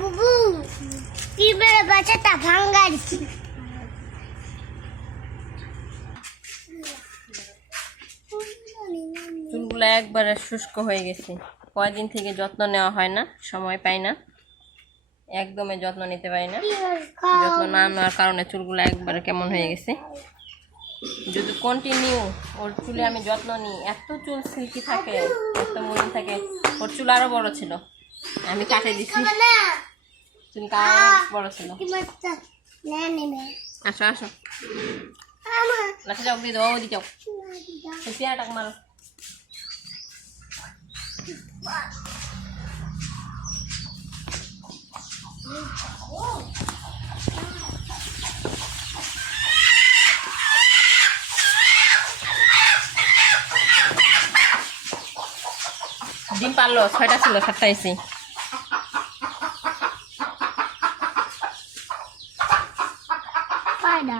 বুবু টিমের বাচ্চাটা ভাঙ্গাইছি চুলগুলো একবারে শুষ্ক হয়ে গেছে। কয়দিন থেকে যত্ন নেওয়া হয় না, সময় পাই না। একদমই যত্ন নিতে পারি না। যত্ন না নেওয়ার কারণে চুলগুলো একবারে কেমন হয়ে গেছে। যদি কন্টিনিউ ওর চুলে আমি যত্ন নিই, এত চুল সিল্কি থাকে, এত মনে থাকে, ওর চুল আরও বড় ছিল। আমি কাটে দিছি। না চুলটা আরও বড় ছিল আসো আসো। লাঠি যাও দিয়ে দেবো ওদি যাও। পেয়ারাটাকে মারো। পারল ছয়টা ছিল সাতটা এসি কয়টা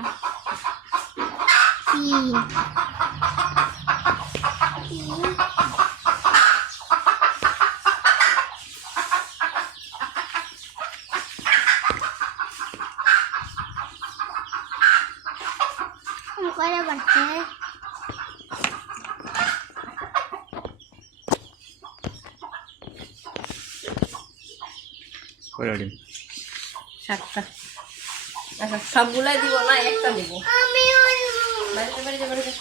তিন কয়টা কয়টা ডিম সাতটা। আচ্ছা সবগুলাই দিব না একটা দিব। আমি বাড়িতে বাড়িতে বাড়িতে।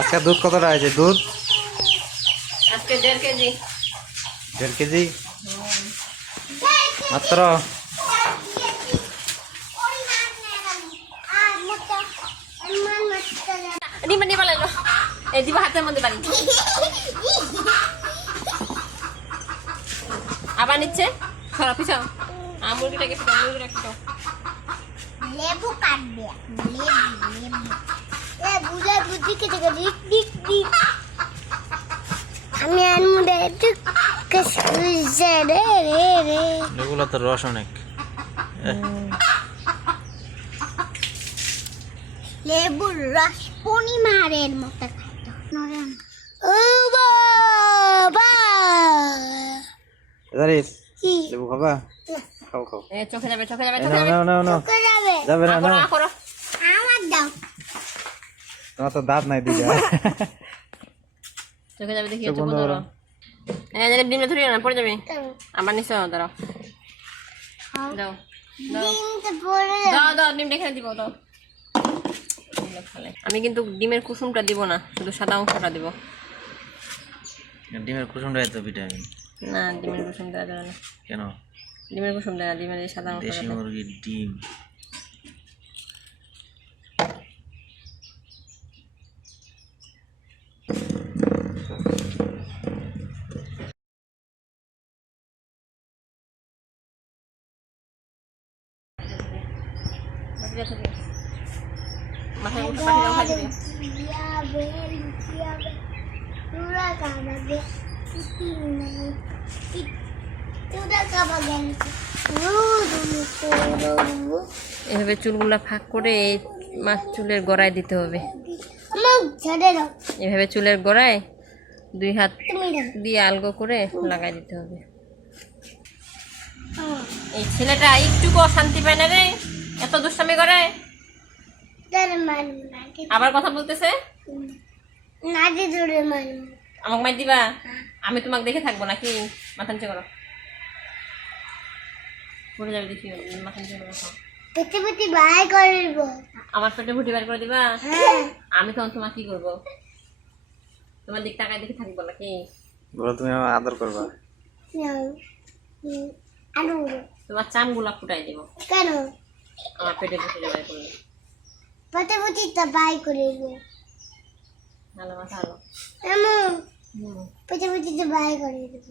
আজকে দুধ কতটা আছে দুধ? আজকে দেড় কেজি। দেড় কেজি? মাত্র? নিবা নিবা লাইলো এই দিবা হাতের মধ্যে বাড়ি আবার নিচ্ছে? সরা পিছাও। আ মুরগিটাকে পিছাও মুরগিটাকে পিছাও। লেবু কাটবে। লেবু লেবু লেবু। লেবু দিকে দিকে দিক দিক দিক আমি আনমুদে টুক কসে রে রে রে। এগুলো তো রস অনেক। লেবুর রস পনিমারের মতো খাইতো নরম ও বাবা জারিস কি লেবু খাবা খাও খাও চোখে যাবে চোখে যাবে চোখে যাবে নাও নাও নাও যাবে যাবে না আ করো নাও আ করো আমার দাও তোমার তো দাঁত নাই দিদা চোখে যাবে দেখি চোখ চোখ বন্ধ করো। হ্যাঁ জানি ডিমটা ধরিও না পড়ে যাবে আবার নিচে দাঁড়াও খাও। দাও দাও ডিমটা দাও দাও ডিম দেখে দিব দাও আমি কিন্তু ডিমের কুসুমটা দিব না শুধু সাদা অংশটা দিব ডিমের কুসুমটা এত ভিটামিন না ডিমের কুসুম দেওয়া যাবে না কেন ডিমের কুসুম দেয় না ডিমের এই সাদা অংশটা দেশি দেয়। মুরগির ডিম বাকি আছে কি? মাথায় উঠে পাঠিয়ে দাও খাই এভাবে চুলগুলা ফাঁক করে এই মাছ চুলের গোড়ায় দিতে হবে এভাবে চুলের গোড়ায় দুই হাত দিয়ে আলগো করে লাগাই দিতে হবে এই ছেলেটা একটুকু শান্তি পায় না রে এত দুষ্টামি করে মান আবার কথা বলতেছে মান আমাকে মাই দিবা? আমি তোমাকে দেখে থাকব নাকি? মাথা নিচে করো। পড়ে যাবে দেখি মাথা নিচে করো। বাই করব আমার পেটে ভুটি বার করে দিবা? হ্যাঁ। আমি তখন তোমার কি করব? তোমার দিক টাকায় দেখে থাকব নাকি? বলো তুমি আমার আদর করবা। তোমার চামগুলা ফুটাই দেবো। কেন? আমার পেটে ভুটি বার পেতে পেতে তো বাই করব ভালো মাথা ভালো। তো বাই করে দেব।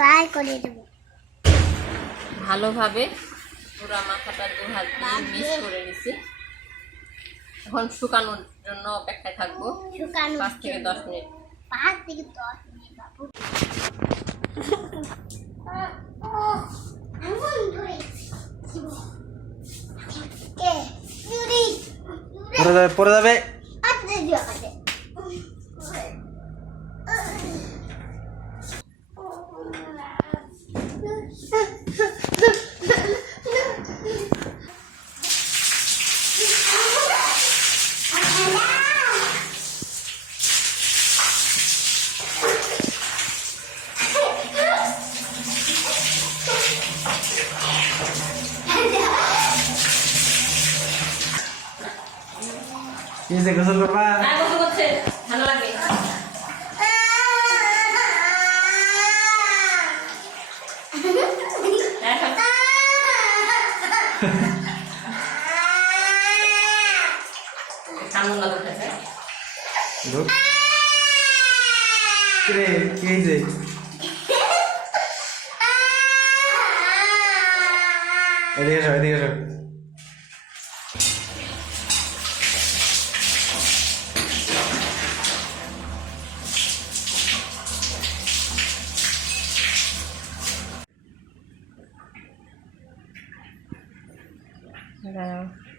বাই করে দেব। ভালোভাবে পুরো মাথাটা দু হাত মিক্স করে নিছি। এখন শুকানোর জন্য অপেক্ষায় থাকব। শুকানো পাঁচ থেকে দশ মিনিট। পাঁচ থেকে দশ মিনিট বাবু এমন করে কে চুরি যে গোসল করবা? কত করছে ভালো লাগে। কি হয়েছে এদিকে এসো এদিকে এসো দাঁড়াও। লা